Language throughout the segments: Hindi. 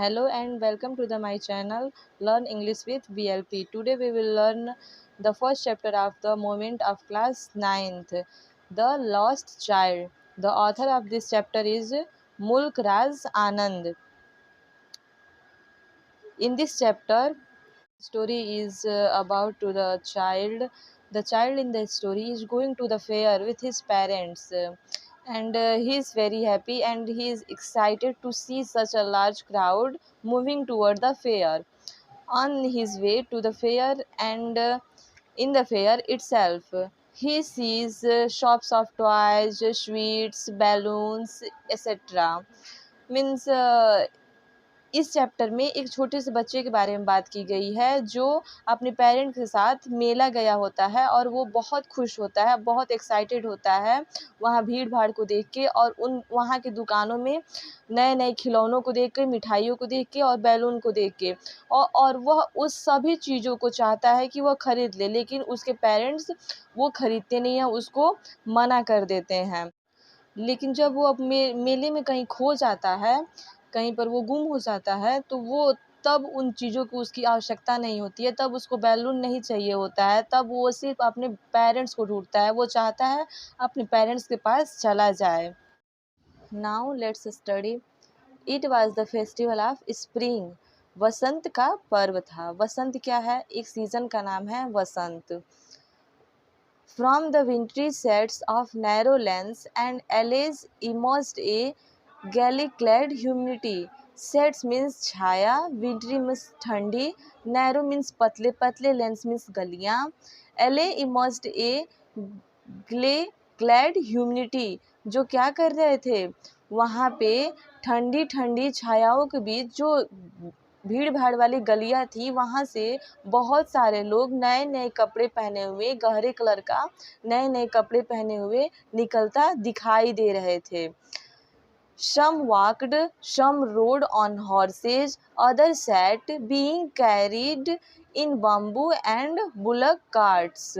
Hello and welcome to my channel Learn English with BLP. Today we will learn the first chapter of the moment of class 9th, The Lost Child. The author of this chapter is Mulk Raz Anand. In this chapter, story is about to the child. The child in the story is going to the fair with his parents, and he is very happy and he is excited to see such a large crowd moving toward the fair. On his way to the fair and in the fair itself, he sees shops of toys, sweets, balloons, etc. Means इस चैप्टर में एक छोटे से बच्चे के बारे में बात की गई है जो अपने पेरेंट्स के साथ मेला गया होता है और वो बहुत खुश होता है, बहुत एक्साइटेड होता है वहाँ भीड़ भाड़ को देख के और उन वहाँ की दुकानों में नए नए खिलौनों को देख के, मिठाइयों को देख के और बैलून को देख के और वह उस सभी चीज़ों को चाहता है कि वह ख़रीद ले, लेकिन उसके पेरेंट्स वो ख़रीदते नहीं हैं, उसको मना कर देते हैं। लेकिन जब वो मेले में कहीं खो जाता है, कहीं पर वो गुम हो जाता है, तो वो तब उन चीज़ों को उसकी आवश्यकता नहीं होती है, तब उसको बैलून नहीं चाहिए होता है, तब वो सिर्फ़ अपने पेरेंट्स को ढूँढता है, वो चाहता है अपने पेरेंट्स के पास चला जाए। Now let's study. It was the festival of spring. वसंत का पर्व था। वसंत क्या है? एक सीज़न का नाम है वसंत। From the wintry sets of narrow lanes and alleys emerged a gaily-clad humanity. Sets means Chhaya, wintry means ठंडी, narrow means पतले पतले, lanes means गलियाँ. Alley emerged a gaily-clad humanity. जो क्या कर रहे थे? वहाँ पे ठंडी ठंडी छायाओं के बीच जो भीड़ भाड़ वाली गलियाँ थी, वहाँ से बहुत सारे लोग नए नए कपड़े पहने हुए, गहरे कलर का नए नए कपड़े पहने हुए निकलता दिखाई दे रहे थे। Some walked, some rode on horses, others sat, being carried in bamboo and bullock carts.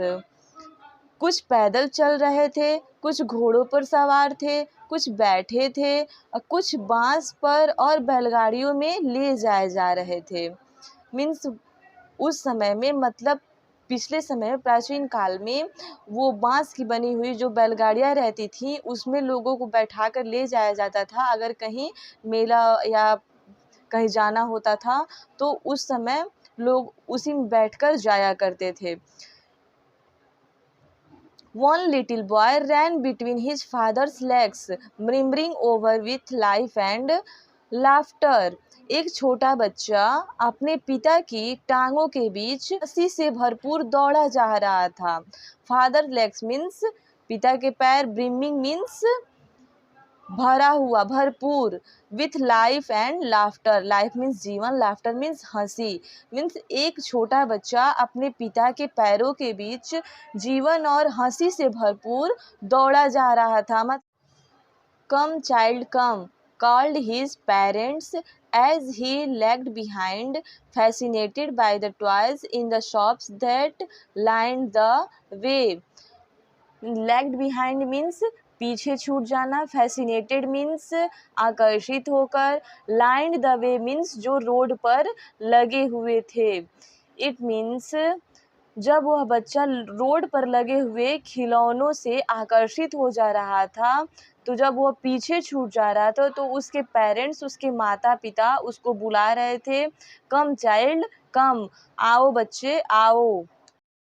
कुछ पैदल चल रहे थे, कुछ घोड़ों पर सवार थे, कुछ बैठे थे और कुछ बांस पर और बैलगाड़ियों में ले जाए जा रहे थे। मीन्स उस समय में, मतलब पिछले समय में, प्राचीन काल में वो बांस की बनी हुई जो बैलगाड़ियाँ रहती थी उसमें लोगों को बैठा कर ले जाया जाता था। अगर कहीं मेला या कहीं जाना होता था तो उस समय लोग उसी में बैठकर जाया करते थे। One little boy ran between his father's legs, murmuring over with life and laughter. एक छोटा बच्चा अपने पिता की टांगों के बीच हंसी से भरपूर दौड़ा जा रहा था। फादर लेग्स मीन्स पिता के पैर, ब्रिमिंग मीन्स भरा हुआ, भरपूर, with life and laughter. Life means जीवन, लाफ्टर मीन्स हंसी। मीन्स एक छोटा बच्चा अपने पिता के पैरों के बीच जीवन और हंसी से भरपूर दौड़ा जा रहा था। कम child come called his parents as he lagged behind, fascinated by the toys in the shops that lined the way. Lagged behind means पीछे छूट जाना, फैसिनेटेड मीन्स आकर्षित होकर, लाइंड द वे मीन्स जो रोड पर लगे हुए थे। इट मीन्स जब वह बच्चा रोड पर लगे हुए खिलौनों से आकर्षित हो जा रहा था, तो जब वह पीछे छूट जा रहा था तो उसके पेरेंट्स, उसके माता पिता उसको बुला रहे थे, कम चाइल्ड कम, आओ बच्चे आओ।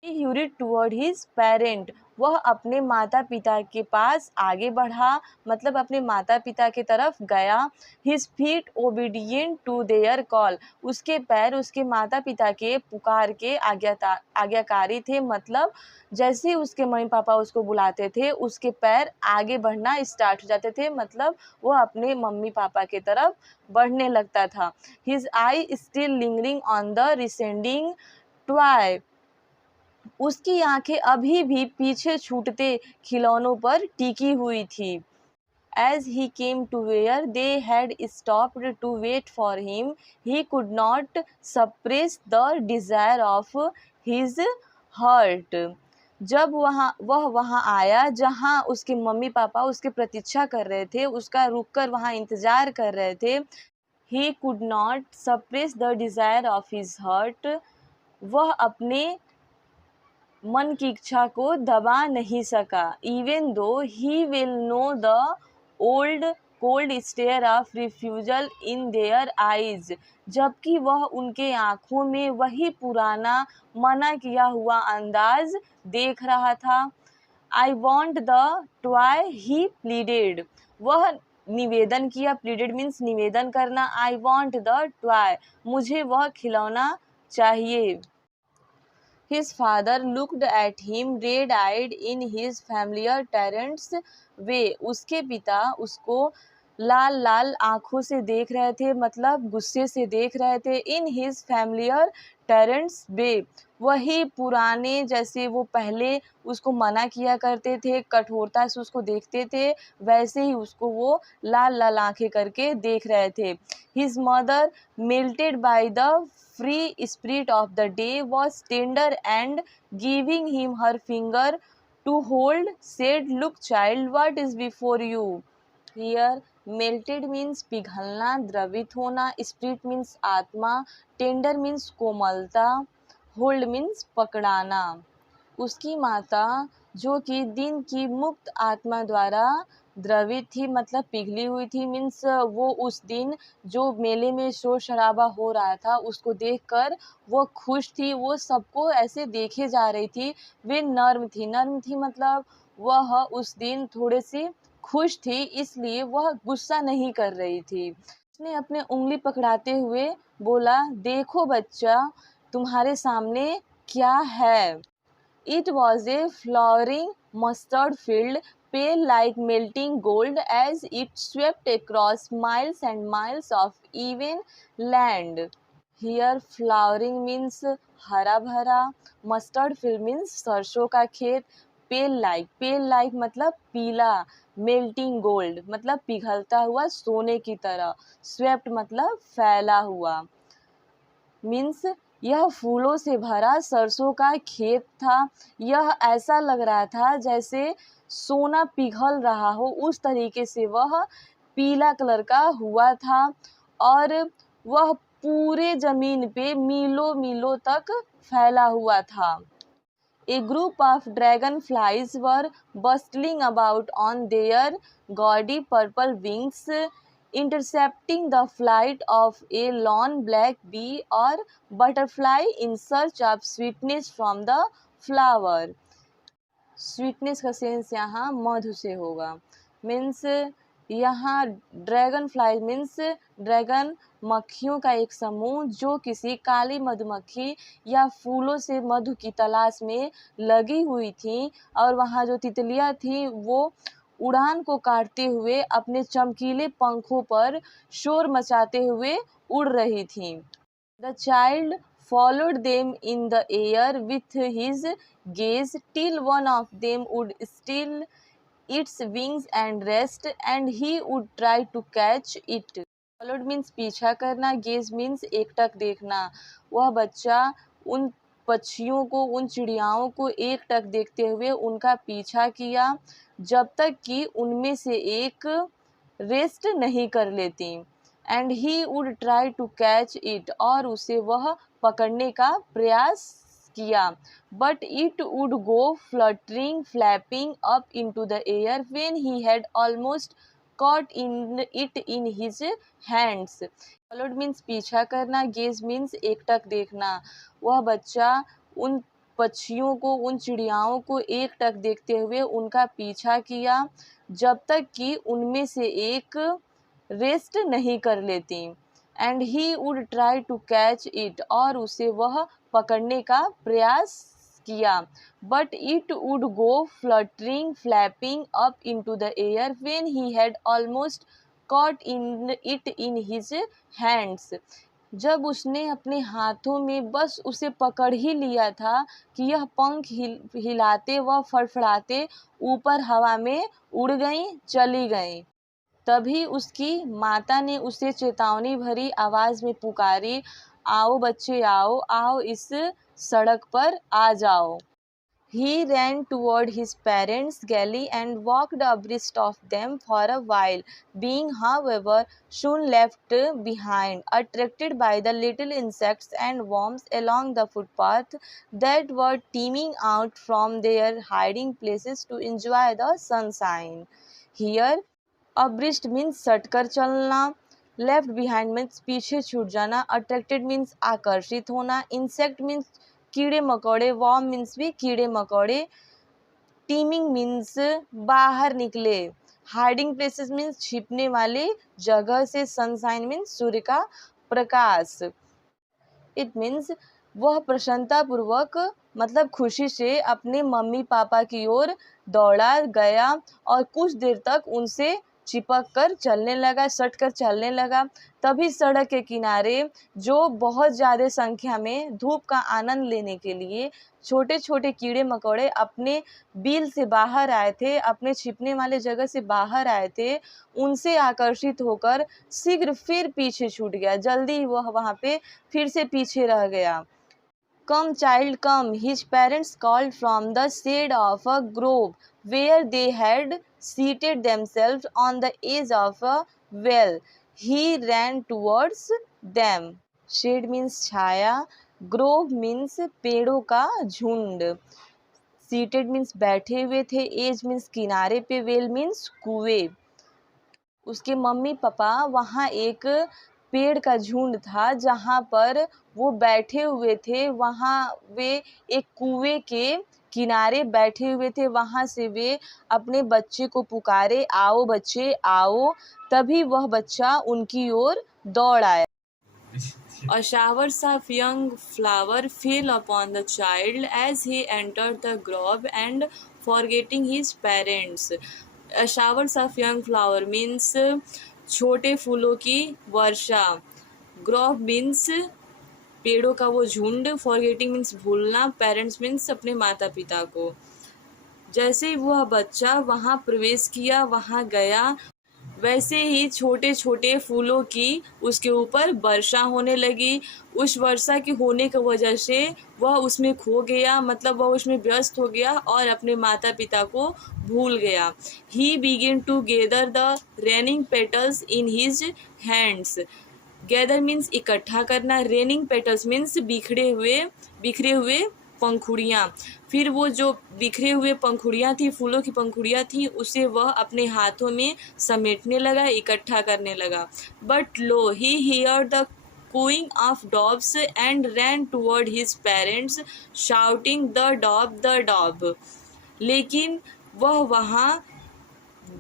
He hurried toward his parent. वह अपने माता पिता के पास आगे बढ़ा, मतलब अपने माता पिता की तरफ गया। His feet obedient to their call. उसके पैर उसके माता पिता के पुकार के आज्ञाकारी थे, मतलब जैसे उसके मम्मी पापा उसको बुलाते थे उसके पैर आगे बढ़ना स्टार्ट हो जाते थे, मतलब वो अपने मम्मी पापा की तरफ बढ़ने लगता था। His eye still lingering on the receding toy. उसकी आंखें अभी भी पीछे छूटते खिलौनों पर टिकी हुई थी। As he came to where they had stopped to wait for him, he could not suppress the desire of his heart. जब वह वहाँ आया जहाँ उसके मम्मी पापा उसकी प्रतीक्षा कर रहे थे, उसका रुक कर वहाँ इंतज़ार कर रहे थे, He could not suppress the desire of his heart. वह अपने मन की इच्छा को दबा नहीं सका. Even though he will know the old cold stare of refusal in their eyes. जबकि वह उनके आँखों में वही पुराना मना किया हुआ अंदाज देख रहा था. I want the toy, he pleaded. वह निवेदन किया. Pleaded means निवेदन करना. I want the toy. मुझे वह खिलौना चाहिए. His father looked at him red-eyed in his familiar tyrant's way. उसके पिता उसको लाल लाल आँखों से देख रहे थे, मतलब गुस्से से देख रहे थे. In his familiar tyrant's way. वही पुराने जैसे वो पहले उसको मना किया करते थे, कठोरता से उसको देखते थे, वैसे ही उसको वो लाल लाल आँखें करके देख रहे थे. His mother, melted by the free spirit of the day, was tender and giving him her finger to hold, said, "Look, child, what is before you?" Here, melted means पिघलना, द्रवित होना. Spirit means आत्मा. Tender means कोमलता. Hold means पकड़ाना. उसकी माता जो कि दिन की मुक्त आत्मा द्वारा द्रवित थी, मतलब पिघली हुई थी. मीन्स वो उस दिन जो मेले में शोर शराबा हो रहा था उसको देखकर वो खुश थी. वो सबको ऐसे देखे जा रही थी. वे नर्म थी. नर्म थी मतलब वह उस दिन थोड़े सी खुश थी, इसलिए वह गुस्सा नहीं कर रही थी. उसने अपने उंगली पकड़ाते हुए बोला, देखो बच्चा, तुम्हारे सामने क्या है. It was a flowering mustard field, pale like melting gold as it swept across miles and miles of even land. Here flowering means हरा भरा, mustard field means सरसों का खेत, pale like मतलब पीला, melting gold मतलब पिघलता हुआ सोने की तरह, swept मतलब फैला हुआ. मीन्स यह फूलों से भरा सरसों का खेत था. यह ऐसा लग रहा था जैसे सोना पिघल रहा हो, उस तरीके से वह पीला कलर का हुआ था और वह पूरे जमीन पे मीलों मीलों तक फैला हुआ था. A group of dragonflies were bustling about on their gaudy purple wings, intercepting the flight of a lone black bee or butterfly in search of sweetness from the flower. Sweetness का सेंस यहाँ मधु से होगा. मीन्स यहाँ ड्रैगन फ्लाई मीन्स ड्रैगन मक्खियों का एक समूह जो किसी काली मधुमक्खी या फूलों से मधु की तलाश में लगी हुई थी. और वहाँ जो तितलियाँ थी वो उड़ान को काटते हुए अपने चमकीले पंखों पर शोर मचाते हुए उड़ रही थी. The child followed them in the air with his gaze till one of them would still its wings and rest, and he would try to catch it. Followed means पीछा करना, gaze means एकटक देखना. वह बच्चा उन पक्षियों को, उन चिड़ियाओं को एकटक देखते हुए उनका पीछा किया जब तक कि उनमें से एक रेस्ट नहीं कर लेती. And he would try to catch it और उसे वह पकड़ने का प्रयास किया. But it would go fluttering flapping up into the air when he had almost caught it in his hands. Followed means पीछा करना, gaze means एकटक देखना. वह बच्चा उन पक्षियों को, उन चिड़ियाओं को एकटक देखते हुए उनका पीछा किया जब तक कि उनमें से एक रेस्ट नहीं कर लेती. And he would try to catch it और उसे वह पकड़ने का प्रयास किया. But it would go fluttering flapping up into the air when he had almost caught it in his hands. जब उसने अपने हाथों में बस उसे पकड़ ही लिया था कि यह पंख हिलाते व फड़फड़ाते ऊपर हवा में उड़ गई, चली गई. तभी उसकी माता ने उसे चेतावनी भरी आवाज में पुकारी, आओ बच्चे आओ, आओ इस सड़क पर आ जाओ. He ran toward his parents' galley and walked abreast of them for a while, being, however, soon left behind, attracted by the little insects and worms along the footpath that were teeming out from their hiding places to enjoy the sunshine. Here, abreast means सटकर चलना, लेफ्ट बिहाइंड मीन्स पीछे छूट जाना, अट्रैक्टेड मीन्स आकर्षित होना, इंसेक्ट मीन्स कीड़े मकोड़े, वॉर्म मीन्स भी कीड़े मकोड़े, टीमिंग मीन्स बाहर निकले, हाइडिंग प्लेसेस मीन्स छिपने वाले जगह से, सनशाइन मीन्स सूर्य का प्रकाश। इट मीन्स वह प्रसन्नतापूर्वक मतलब खुशी से अपने मम्मी पापा की ओर दौड़ा गया और कुछ देर तक उनसे चिपक कर चलने लगा, सट कर चलने लगा। तभी सड़क के किनारे जो बहुत ज़्यादा संख्या में धूप का आनंद लेने के लिए छोटे छोटे कीड़े मकोड़े अपने बिल से बाहर आए थे, अपने छिपने वाले जगह से बाहर आए थे, उनसे आकर्षित होकर शीघ्र फिर पीछे छूट गया, जल्दी वह वहाँ पे फिर से पीछे रह गया। Come, child, come, his parents called from the shade of a grove where they had seated themselves on the edge of a well. He ran towards them. Shade means Chhaya, grove means पेड़ों का झुंड, seated means बैठे हुए थे, edge means किनारे पे, well means कुएं। उसके मम्मी पापा वहाँ एक पेड़ का झुंड था जहाँ पर वो बैठे हुए थे, वहाँ वे एक कुएं के किनारे बैठे हुए थे, वहाँ से वे अपने बच्चे को पुकारे, आओ बच्चे आओ। तभी वह बच्चा उनकी ओर दौड़ आया। A shower of young flower fell upon the child as he entered the grove and forgetting his parents. A shower of young flower means छोटे फूलों की वर्षा, ग्रोव मीन्स पेड़ों का वो झुंड, फॉरगेटिंग मीन्स भूलना, पेरेंट्स मीन्स अपने माता पिता को। जैसे वह बच्चा वहाँ प्रवेश किया, वहाँ गया, वैसे ही छोटे छोटे फूलों की उसके ऊपर वर्षा होने लगी। उस वर्षा के होने की वजह से वह उसमें खो गया, मतलब वह उसमें व्यस्त हो गया और अपने माता पिता को भूल गया। He began to gather the raining petals in his hands. Gather means इकट्ठा करना, रेनिंग पेटल्स मीन्स बिखरे हुए पंखुड़ियाँ। फिर वो जो बिखरे हुए पंखुड़ियाँ थी, फूलों की पंखुड़ियाँ थी, उसे वह अपने हाथों में समेटने लगा, इकट्ठा करने लगा। But low he here the cooing of doves and ran toward his parents shouting the dove। लेकिन वह वहाँ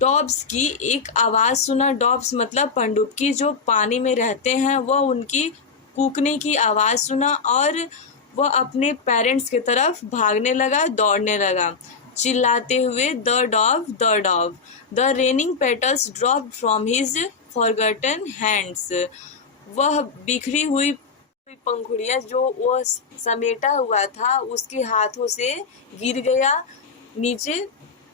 डॉब्स की एक आवाज़ सुना। डॉब्स मतलब पनडुब्बी जो पानी में रहते हैं, वह उनकी कूकने की आवाज़ सुना और वह अपने पेरेंट्स की तरफ भागने लगा, दौड़ने लगा, चिल्लाते हुए the Dow. The raining petals drop from his forgotten hands. वह बिखरी हुई पंखुड़ियाँ जो वह समेटा हुआ था उसके हाथों से गिर गया, नीचे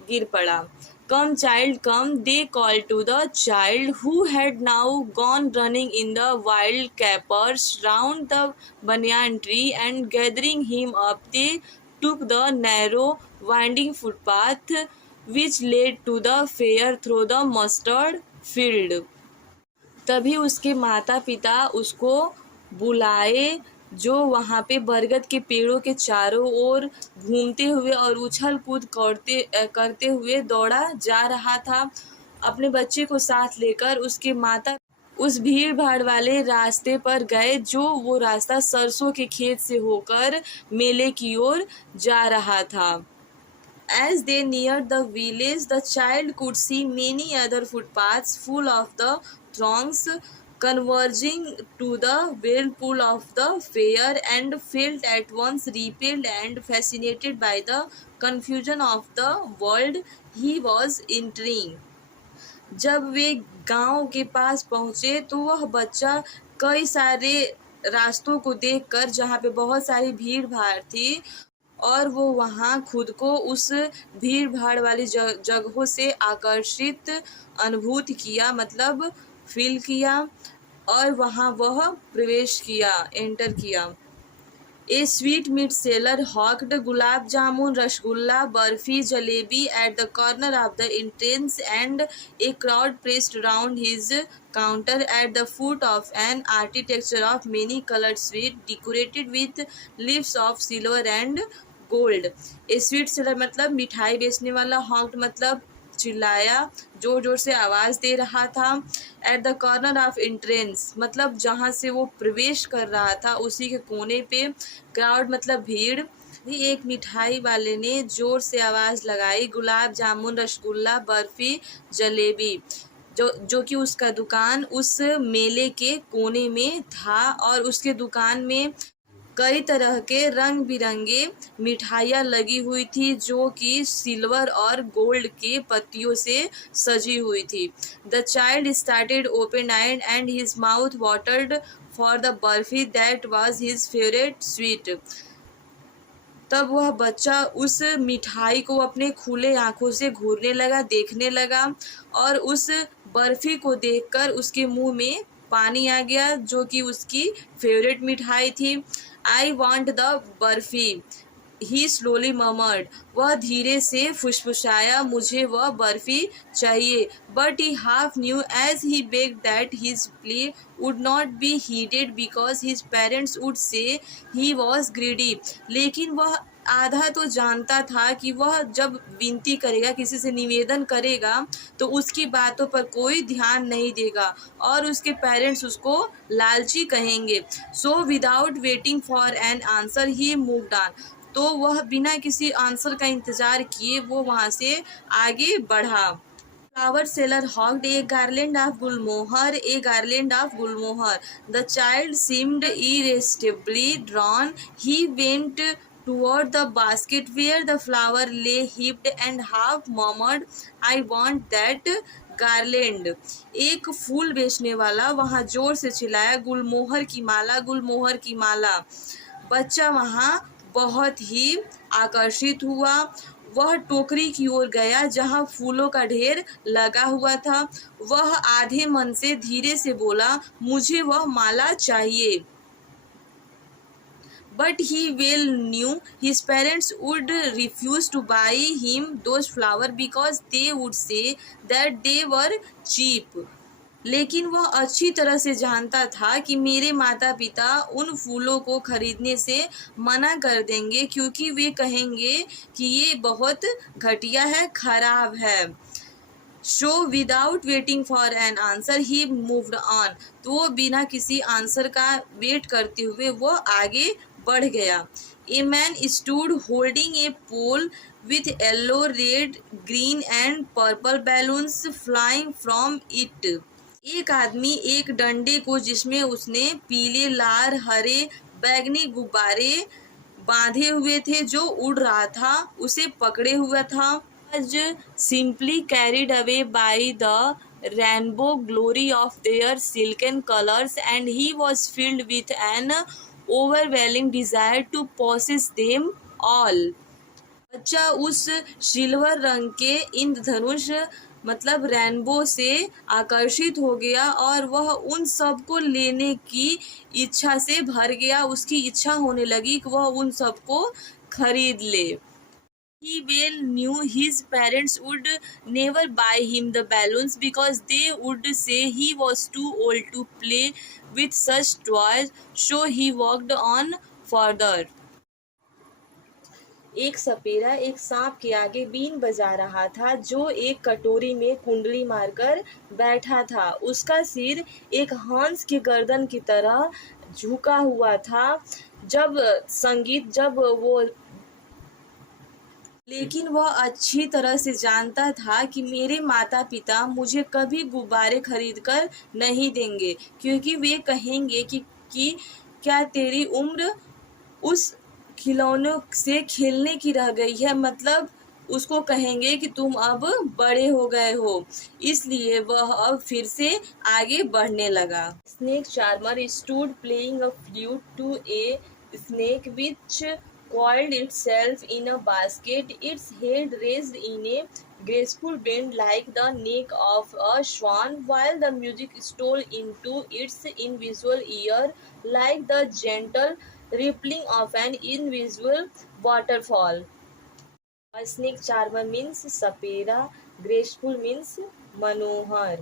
गिर पड़ा। Come, child, come, they called to the child who had now gone running in the wild capers round the banyan tree, and gathering him up they took the narrow winding footpath which led to the fair through the mustard field। तभी उसके माता पिता उसको बुलाए जो वहाँ पे बरगद के पेड़ों के चारों ओर घूमते हुए और उछल कूद करते हुए दौड़ा जा रहा था। अपने बच्चे को साथ लेकर उसके माता उस भीड़ भाड़ वाले रास्ते पर गए जो वो रास्ता सरसों के खेत से होकर मेले की ओर जा रहा था। As they neared the village, the child could see many other footpaths full of the throngs converging to the whirlpool of the fair, and felt at once repelled and fascinated by the confusion of the world he was entering। जब वे गांव के पास पहुंचे तो वह बच्चा कई सारे रास्तों को देखकर, जहाँ पे बहुत सारी भीड़ भाड़ थी, और वो वहाँ खुद को उस भीड़ भाड़ वाली जगहों से आकर्षित अनुभूति किया, मतलब फील किया, और वहाँ वह प्रवेश किया, एंटर किया। A sweetmeat seller hawked gulab jamun, rasgulla, barfi, jalebi at the corner of the entrance, and a crowd pressed round his counter at the foot of an architecture of many colored sweets decorated with leaves of silver and gold. A sweet seller मतलब मिठाई बेचने वाला, हॉक्ड मतलब चिल्लाया, जोर जोर से आवाज दे रहा था। At the corner of entrance मतलब जहाँ से वो प्रवेश कर रहा था उसी के कोने पे। क्राउड मतलब भीड़। भी एक मिठाई वाले ने जोर से आवाज लगाई, गुलाब जामुन, रसगुल्ला, बर्फी, जलेबी, जो कि उसका दुकान उस मेले के कोने में था और उसके दुकान में कई तरह के रंग बिरंगे मिठाइयाँ लगी हुई थी जो कि सिल्वर और गोल्ड के पत्तियों से सजी हुई थी। The child started open eyed and his mouth watered for the barfi that was his favourite sweet. तब वह बच्चा उस मिठाई को अपने खुले आंखों से घूरने लगा, देखने लगा, और उस बर्फी को देखकर उसके मुंह में पानी आ गया जो कि उसकी फेवरेट मिठाई थी। I want the barfi, he slowly murmured. वह धीरे से फुसफुसाया, मुझे वह बर्फी चाहिए। But he half knew as he begged that his plea would not be heeded because his parents would say he was greedy. लेकिन वह आधा तो जानता था कि वह जब विनती करेगा, किसी से निवेदन करेगा, तो उसकी बातों पर कोई ध्यान नहीं देगा और उसके पेरेंट्स उसको लालची कहेंगे। So without waiting for an answer he moved on. तो वह बिना किसी आंसर का इंतजार किए वो वहाँ से आगे बढ़ा। Flower seller hawked a garland of gulmohar, a garland of gulmohar. The child seemed irresistibly drawn. He went toward the basket where the flower lay heaped and half murmured, I want that garland. एक फूल बेचने वाला वहाँ जोर से चिल्लाया, गुलमोहर की माला, गुलमोहर की माला। बच्चा वहाँ बहुत ही आकर्षित हुआ। वह टोकरी की ओर गया जहाँ फूलों का ढेर लगा हुआ था। वह आधे मन से धीरे से बोला, मुझे वह माला चाहिए। But he well knew his parents would refuse to buy him those flowers because they would say that they were cheap. लेकिन वह अच्छी तरह से जानता था कि मेरे माता पिता उन फूलों को खरीदने से मना कर देंगे क्योंकि वे कहेंगे कि ये बहुत घटिया है, खराब है। Show without waiting for an answer he moved on. तो वो बिना किसी आंसर का वेट करते हुए वो आगे बढ़ गया। A man stood holding a pole with yellow, red, green and purple balloons flying from it. एक आदमी एक डंडे को जिसमें उसने पीले, लाल, हरे, बैगनी गुब्बारे बांधे हुए थे जो उड़ रहा था, उसे पकड़े हुआ था। Was simply carried away by the rainbow glory of their silken colors, and he was filled with an overwhelming desire to possess them all. बच्चा उस सिल्वर रंग के इंद्रधनुष मतलब रेनबो से आकर्षित हो गया और वह उन सब को लेने की इच्छा से भर गया। उसकी इच्छा होने लगी कि वह उन सब को खरीद ले। He well knew his parents would never buy him the balloons because they would say he was too old to play with such toys, so he walked on further. एक सपेरा एक सांप के आगे बीन बजा रहा था जो एक कटोरी में कुंडली मारकर बैठा था। उसका सिर एक हंस की गर्दन की तरह झुका हुआ था जब वो लेकिन वह अच्छी तरह से जानता था कि मेरे माता पिता मुझे कभी गुब्बारे खरीद कर नहीं देंगे क्योंकि वे कहेंगे कि क्या तेरी उम्र उस खिलौनों से खेलने की रह गई है, मतलब उसको कहेंगे कि तुम अब बड़े हो गए हो। इसलिए वह अब फिर से आगे बढ़ने लगा। Snake charmer stood playing a flute to a snake which coiled itself in a basket, its head raised in a graceful bend like the neck of a swan, while the music stole into its invisible ear like the gentle rippling of an invisible waterfall. A snake charmer means sapera, graceful means Manohar.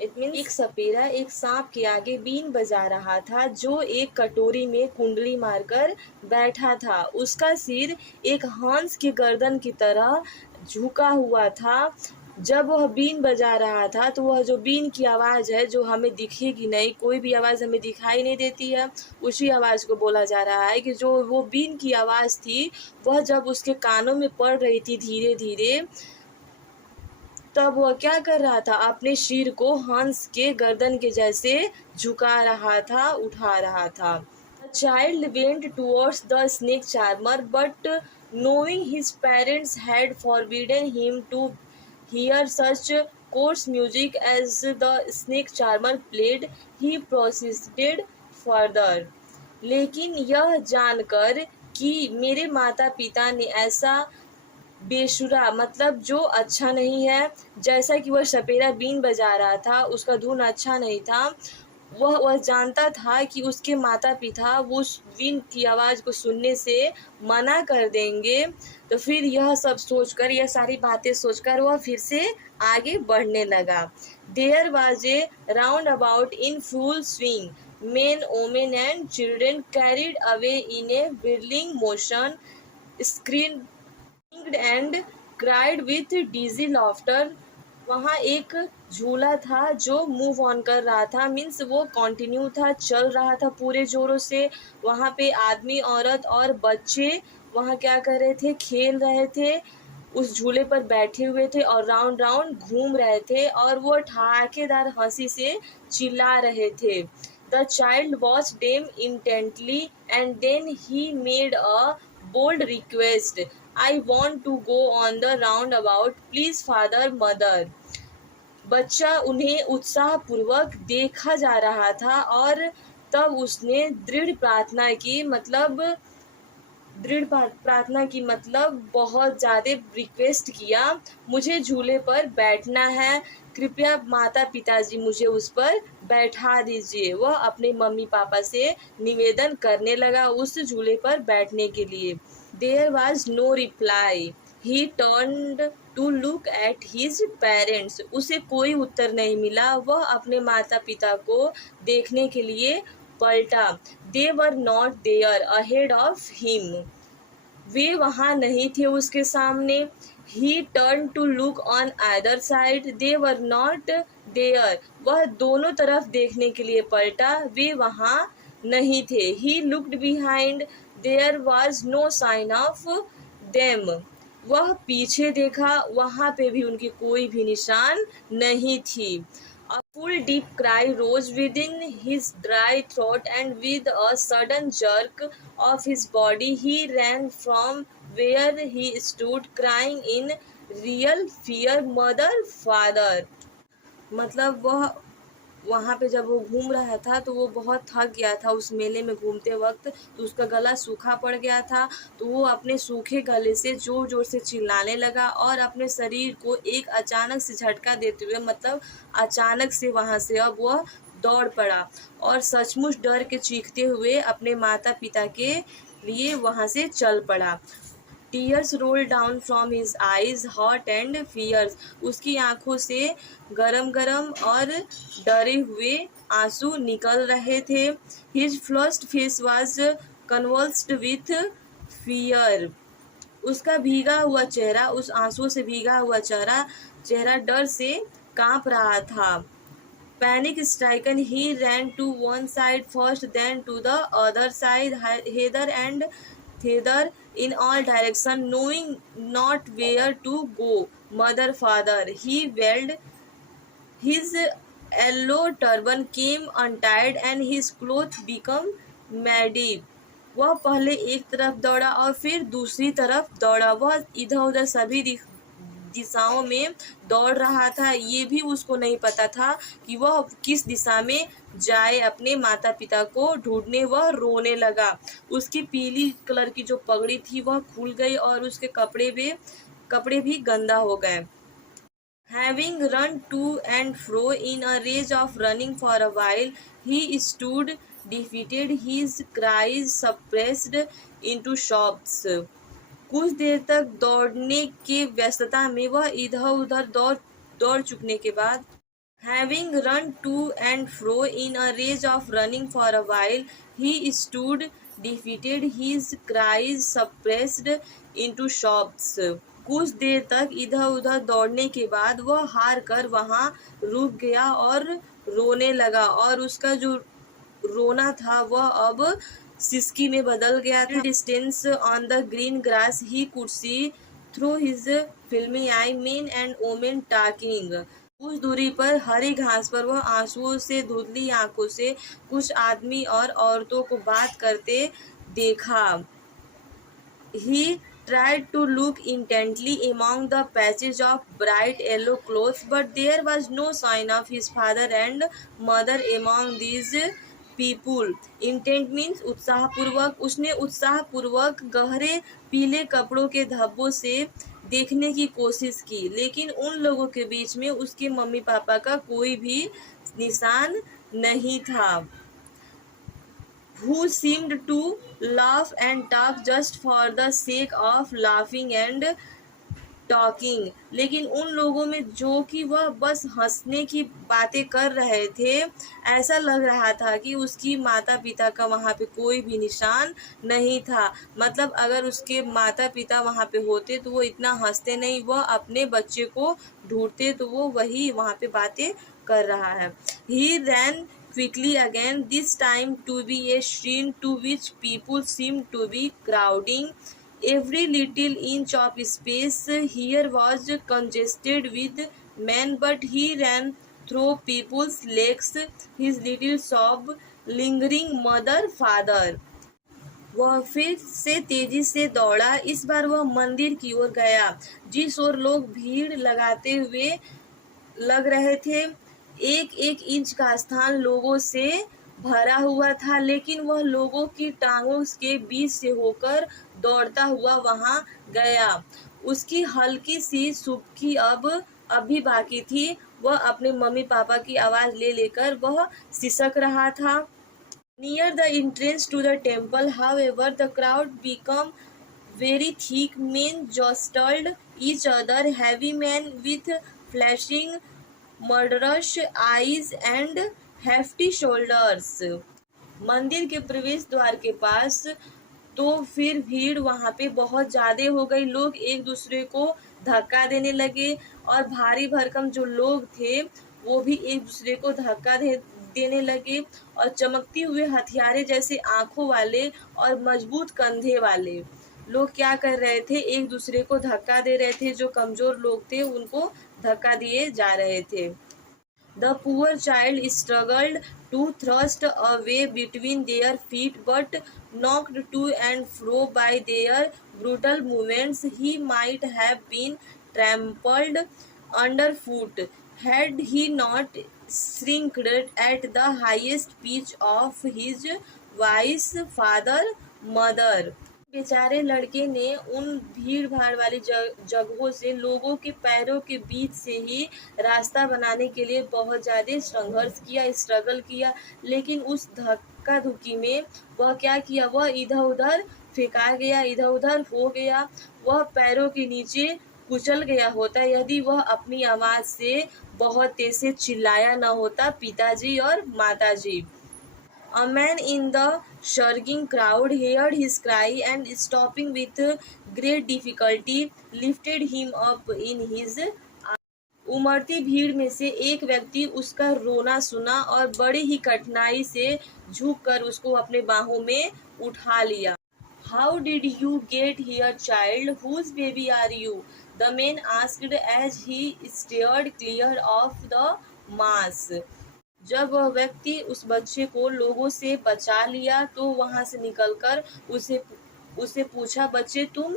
It mean एक सपेरा एक सांप के आगे बीन बजा रहा था जो एक कटोरी में कुंडली मारकर बैठा था. उसका सिर एक हंस की गर्दन की तरह झुका हुआ था. जब वह बीन बजा रहा था तो वह जो बीन की आवाज़ है जो हमें दिखेगी नहीं, कोई भी आवाज़ हमें दिखाई नहीं देती है, उसी आवाज़ को बोला जा रहा है कि जो वो बीन की आवाज़ थी वह जब उसके कानों में पड़ रही थी धीरे धीरे, तब वह क्या कर रहा था, अपने सिर को हंस के गर्दन के जैसे झुका रहा था, उठा रहा था. The child went towards the snake charmer, but knowing his parents had forbidden him to hear such coarse music as the snake charmer played, he proceeded further. लेकिन यह जानकर कि मेरे माता पिता ने ऐसा बेसुरा मतलब जो अच्छा नहीं है, जैसा कि वह सपेरा बीन बजा रहा था, उसका धुन अच्छा नहीं था, वह जानता था कि उसके माता पिता वो उस बीन की आवाज़ को सुनने से मना कर देंगे. तो फिर यह सब सोचकर, यह सारी बातें सोचकर वह फिर से आगे बढ़ने लगा. There was a roundabout in full swing. Men, women and children carried away in a whirling motion, screamed and cried with dizzy laughter. वहाँ एक झूला था जो मूव ऑन कर रहा था, मीन्स वो कंटिन्यू था, चल रहा था पूरे जोरों से. वहाँ पे आदमी, औरत और बच्चे वहाँ क्या कर रहे थे, खेल रहे थे, उस झूले पर बैठे हुए थे और राउंड राउंड घूम रहे थे और वो ठहाकेदार हंसी से चिल्ला रहे थे. The child watched them intently and then he made a bold request. I want to go on the roundabout, please father, mother. बच्चा उन्हें उत्साहपूर्वक देखा जा रहा था और तब उसने दृढ़ प्रार्थना की मतलब बहुत ज़्यादा रिक्वेस्ट किया, मुझे झूले पर बैठना है, कृपया माता पिताजी मुझे उस पर बैठा दीजिए. वह अपने मम्मी पापा से निवेदन करने लगा उस झूले पर बैठने के लिए. There was no reply. He turned to look at his parents. उसे कोई उत्तर नहीं मिला. वह अपने माता पिता को देखने के लिए पलटा. They were not there ahead of him. वे वहाँ नहीं थे उसके सामने. He turn to look on either side. They were not there. वह दोनों तरफ देखने के लिए पलटा, वे वहाँ नहीं थे. He looked behind. There was no sign of them. वह पीछे देखा, वहाँ पे भी उनकी कोई भी निशान नहीं थी. A full deep cry rose within his dry throat, and with a sudden jerk of his body, he ran from where he stood, crying in real fear, "Mother, father!" मतलब वह वहाँ पे जब वो घूम रहा था तो वो बहुत थक गया था उस मेले में घूमते वक्त, तो उसका गला सूखा पड़ गया था. तो वो अपने सूखे गले से ज़ोर ज़ोर से चिल्लाने लगा और अपने शरीर को एक अचानक से झटका देते हुए, मतलब अचानक से वहाँ से अब वह दौड़ पड़ा और सचमुच डर के चीखते हुए अपने माता पिता के लिए वहाँ से चल पड़ा. Tears roll down from his eyes, hot and fierce. उसकी आंखों से गरम गरम और डरे हुए आंसू निकल रहे थे. His flushed face was convulsed with fear. उसका भीगा हुआ चेहरा, उस आंसुओं से भीगा हुआ चेहरा डर से कांप रहा था. Panic stricken, he ran to one side first, then to the other side, hither and thither in all directions, knowing not where to go. Mother, father, he wailed. His yellow turban came untied and his clothes became muddy. वह पहले एक तरफ दौड़ा और फिर दूसरी तरफ दौड़ा. वह इधर उधर सभी दिशाओं में दौड़ रहा था. ये भी उसको नहीं पता था कि वह किस दिशा में जाए. अपने माता पिता को ढूंढने वह रोने लगा. उसकी पीली कलर की जो पगड़ी थी वह खुल गई और उसके कपड़े भी गंदा हो गए. Having run to and fro in a rage of running for a while, he stood defeated, his cries suppressed into sobs. कुछ देर तक दौड़ने के व्यस्तता में वह इधर उधर दौड़ चुकने के बाद, having run to and fro in a rage of running for a while, he stood defeated, his cries suppressed into sobs. कुछ देर तक इधर उधर दौड़ने के बाद वह हार कर वहां रुक गया और रोने लगा, और उसका जो रोना था वह अब सिसकी में बदल गया था. Distance on the green grass he could see through his filmy eye men and women talking. कुछ दूरी पर हरी घास पर वह आंसुओं से धुंधली आंखों से कुछ आदमी और औरतों को बात करते देखा. He tried to look intently among the patches of bright yellow clothes, but there was no sign of his father and mother among these people. Intent means उत्साहपूर्वक. उसने उत्साहपूर्वक गहरे पीले कपड़ों के धब्बों से देखने की कोशिश की, लेकिन उन लोगों के बीच में उसके मम्मी पापा का कोई भी निशान नहीं था. Who seemed to laugh and talk just for the sake of laughing and talking. लेकिन उन लोगों में जो कि वह बस हंसने की बातें कर रहे थे, ऐसा लग रहा था कि उसकी माता पिता का वहाँ पे कोई भी निशान नहीं था. मतलब अगर उसके माता पिता वहाँ पे होते तो वो इतना हंसते नहीं, वह अपने बच्चे को ढूंढते तो वो वही वहाँ पे बातें कर रहा है. He ran quickly again, this time to be a scene to which people seemed to be crowding. Every little inch of space here was congested with men, but he ran through people's legs, his little sob lingering mother, father. वह फिर से तेजी से दौड़ा. इस बार वह मंदिर की ओर गया, जिस ओर लोग भीड़ लगाते हुए लग रहे थे. एक एक इंच का स्थान लोगों से भरा हुआ था, लेकिन वह लोगों की टांगों के बीच से होकर दौड़ता हुआ वहां गया. उसकी हल्की सी सुबकी अब भी बाकी थी. वह अपने मम्मी पापा की आवाज ले लेकर वह सिसक रहा था. Near the entrance to the temple, however, the crowd became very thick. Men jostled each other, heavy men with flashing murderous eyes and hefty shoulders. मंदिर के प्रवेश द्वार के पास तो फिर भीड़ वहां पे बहुत ज्यादा हो गई. लोग एक दूसरे को धक्का देने लगे, और भारी भरकम जो लोग थे वो भी एक दूसरे को धक्का देने लगे, और चमकती हुए हथियारे जैसे आंखों वाले और मजबूत कंधे वाले लोग क्या कर रहे थे, एक दूसरे को धक्का दे रहे थे. जो कमजोर लोग थे उनको धक्का दिए जा रहे थे. The poor child struggled to thrust a way between their feet, but knocked to and fro by their brutal movements, he might have been trampled underfoot had he not shrieked at the highest pitch of his voice, "Father, mother!" बेचारे लड़के ने उन भीड़ भाड़ वाली जगहों से लोगों के पैरों के बीच से ही रास्ता बनाने के लिए बहुत ज्यादा संघर्ष किया, स्ट्रगल किया, लेकिन उस धक्का धुक्की में वह क्या किया, वह इधर उधर फेंका गया, इधर उधर हो गया. वह पैरों के नीचे कुचल गया होता यदि वह अपनी आवाज से बहुत तेज से चिल्लाया न होता. पिताजी और माताजी. A man in the surging crowd heard his cry and, stopping with great difficulty, lifted him up in his arms. उमड़ती भीड़ में से एक व्यक्ति उसका रोना सुना और बड़ी ही कठिनाई से झुककर उसको अपने बाहों में उठा लिया. How did you get here, child? Whose baby are you? The man asked as he stared clear of the mass. जब वह व्यक्ति उस बच्चे को लोगों से बचा लिया तो वहां से निकलकर उसे पूछा, बच्चे तुम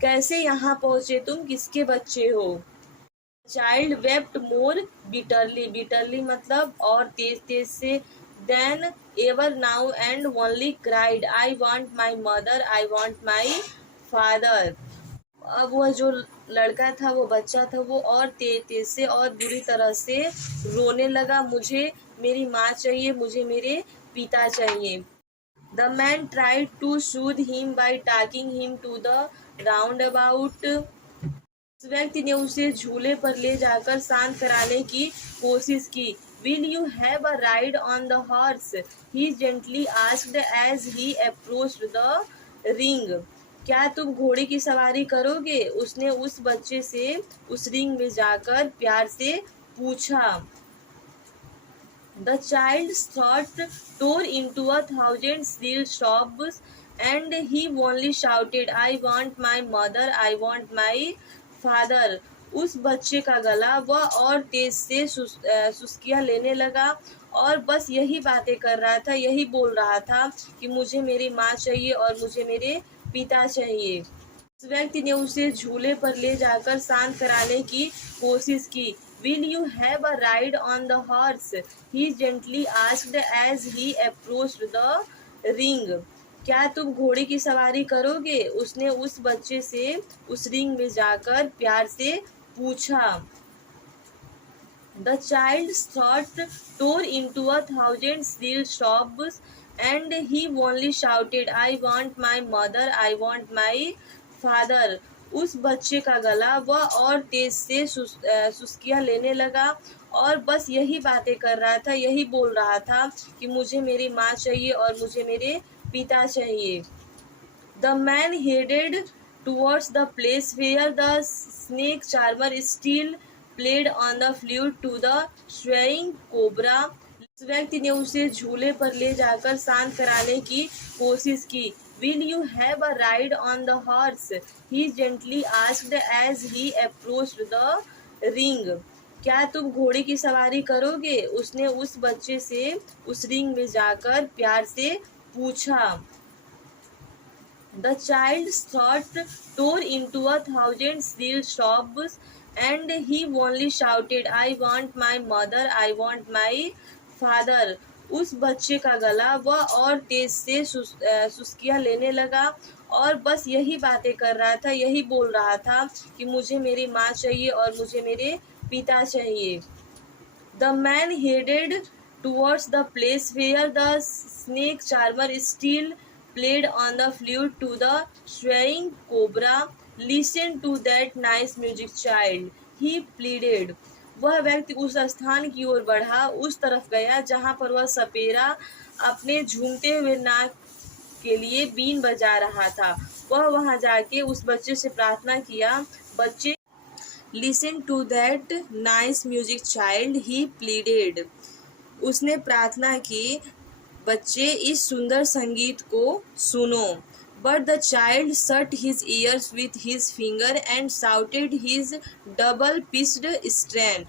कैसे यहाँ पहुंचे, तुम किसके बच्चे हो? चाइल्ड वेप्ट मोर बिटरली मतलब और तेज तेज से, then ever now and only cried, I want my mother, I want my father. अब वह जो लड़का था, वो बच्चा था, वो और तेज से और बुरी तरह से रोने लगा. मुझे मेरी माँ चाहिए, मुझे मेरे पिता चाहिए। The man tried to soothe him by talking him to the round about. उस व्यक्ति ने उसे झूले पर ले जाकर शांत कराने की कोशिश की। Will you have a ride on the horse? He gently asked as he approached the ring. क्या तुम घोड़े की सवारी करोगे? उसने उस बच्चे से उस रिंग में जाकर प्यार से पूछा। The child's throat tore into 1,000 shrill sobs, and he only shouted, "I want my mother, I want my father." उस बच्चे का गला वह और तेज से सुस्कियाँ लेने लगा और बस यही बातें कर रहा था, यही बोल रहा था कि मुझे मेरी माँ चाहिए और मुझे मेरे पिता चाहिए। उस व्यक्ति ने उसे झूले पर ले जाकर शांत कराने की कोशिश की। Will you have a ride on the horse? He gently asked as he approached the ring. क्या तुम घोड़े की सवारी करोगे? उसने उस बच्चे से उस रिंग में जाकर प्यार से पूछा। The child's throat tore into 1,000 shrill sobs, and he only shouted, "I want my mother, I want my father." उस बच्चे का गला वह और तेज से सुस्कियाँ लेने लगा और बस यही बातें कर रहा था, यही बोल रहा था कि मुझे मेरी माँ चाहिए और मुझे मेरे पिता चाहिए। The man headed towards the place where the snake charmer still played on the flute to the swaying cobra. उस व्यक्ति ने उसे झूले पर ले जाकर शांत कराने की कोशिश की। Will you have a ride on the horse? He gently asked as he approached the ring. क्या तुम घोड़े की सवारी करोगे? उसने उस बच्चे से उस रिंग में जाकर प्यार से पूछा। The child's throat tore into 1,000 shrill sobs, and he only shouted, "I want my mother, I want my father." उस बच्चे का गला वह और तेज से सुस्कियाँ लेने लगा और बस यही बातें कर रहा था, यही बोल रहा था कि मुझे मेरी माँ चाहिए और मुझे मेरे पिता चाहिए। The man headed towards the place where the snake charmer still played on the flute to the swaying cobra. Listen to that nice music, child, he pleaded. वह व्यक्ति उस स्थान की ओर बढ़ा, उस तरफ गया जहाँ पर वह सपेरा अपने झूमते हुए नाक के लिए बीन बजा रहा था। वह वहां जाके उस बच्चे से प्रार्थना किया। बच्चे listen to that nice music child, he pleaded. उसने प्रार्थना की, बच्चे इस सुंदर संगीत को सुनो। But the child shut his ears with his finger and shouted his double pitched strain.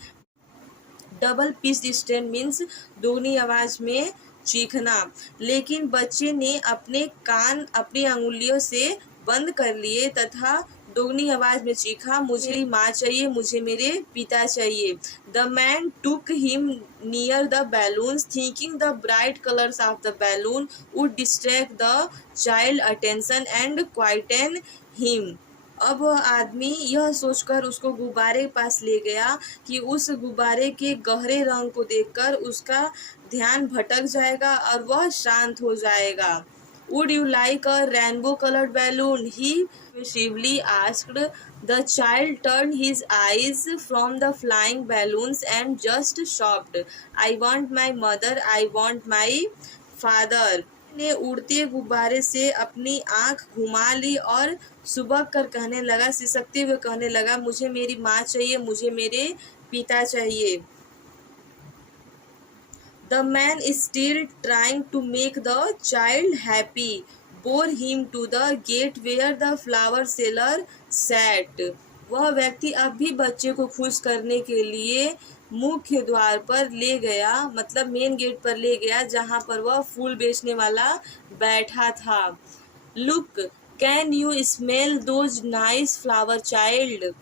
Double pitched strain means दोगुनी आवाज में चीखना। लेकिन बच्चे ने अपने कान अपनी अंगुलियों से बंद कर लिए तथा दोगुनी आवाज में चीखा, मुझे माँ चाहिए, मुझे मेरे पिता चाहिए। The man took him near the balloons, thinking the bright colours of the balloon would distract the child attention and quieten him. अब वह आदमी यह सोचकर उसको गुब्बारे के पास ले गया कि उस गुब्बारे के गहरे रंग को देखकर उसका ध्यान भटक जाएगा और वह शांत हो जाएगा। Would you like a rainbow colored balloon? He mischievously asked. The child turned his eyes from the flying balloons and just sobbed. I want my mother, I want my father. ने उड़ते गुब्बारे से अपनी आंख घुमा ली और सुबक कर कहने लगा, सिसकते हुए कहने लगा, मुझे मेरी माँ चाहिए, मुझे मेरे पिता चाहिए। The man is still trying to make the child happy, bore him to the gate where the flower seller sat. वह व्यक्ति अब भी बच्चे को खुश करने के लिए मुख्य द्वार पर ले गया, मतलब मेन गेट पर ले गया जहाँ पर वह फूल बेचने वाला बैठा था। Look, can you smell those nice flower, child?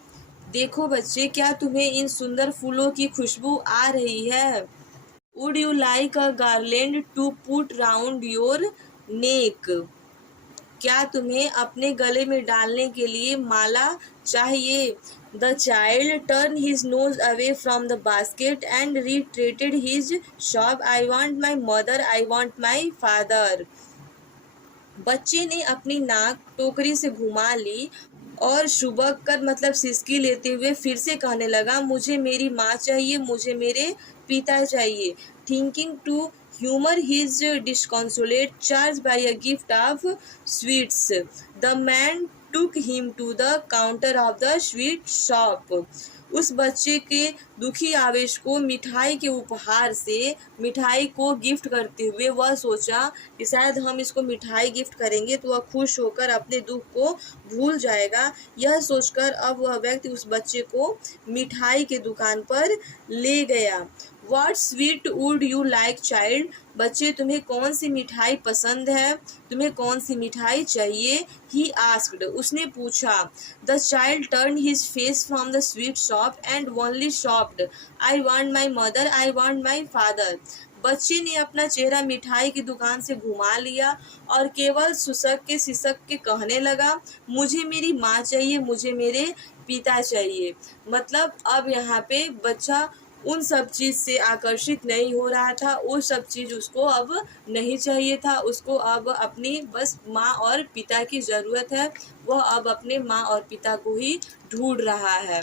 देखो बच्चे, क्या तुम्हें इन सुंदर फूलों की खुशबू आ रही है? Would you like a garland to put round your neck? क्या तुम्हें अपने गले में डालने के लिए माला चाहिए? The child turned his nose away from the basket and retreated his shop. I want my mother, I want my father. बच्चे ने अपनी नाक टोकरी से घुमा ली और शुबक कर मतलब सिसकी लेते हुए फिर से कहने लगा, मुझे मेरी माँ चाहिए, मुझे मेरे पिता चाहिए. Thinking to humor his disconsolate charge by a gift of sweets, the man took him to the counter of the sweet shop. उस बच्चे के दुखी आवेश को मिठाई के उपहार से मिठाई को गिफ्ट करते हुए वह सोचा कि शायद हम इसको मिठाई गिफ्ट करेंगे तो वह खुश होकर अपने दुख को भूल जाएगा. यह सोचकर अब वह व्यक्ति उस बच्चे को मिठाई के दुकान पर ले गया. What sweet would you like, child? बच्चे, तुम्हें कौन सी मिठाई पसंद है, तुम्हें कौन सी मिठाई चाहिए? He asked. उसने पूछा. The child turned his face from the sweet shop and only sobbed. I want my mother, I want my father. बच्चे ने अपना चेहरा मिठाई की दुकान से घुमा लिया और केवल सुसक के सिसक के कहने लगा, मुझे मेरी माँ चाहिए, मुझे मेरे पिता चाहिए. मतलब अब यहाँ पे बच्चा उन सब चीज़ से आकर्षित नहीं हो रहा था, वो सब चीज़ उसको अब नहीं चाहिए था. उसको अब अपनी बस माँ और पिता की ज़रूरत है. वह अब अपने माँ और पिता को ही ढूंढ रहा है.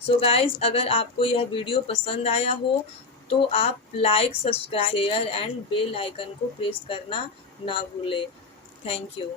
सो गाइज, अगर आपको यह वीडियो पसंद आया हो तो आप like, subscribe, share and bell icon को प्रेस करना ना भूलें. Thank you.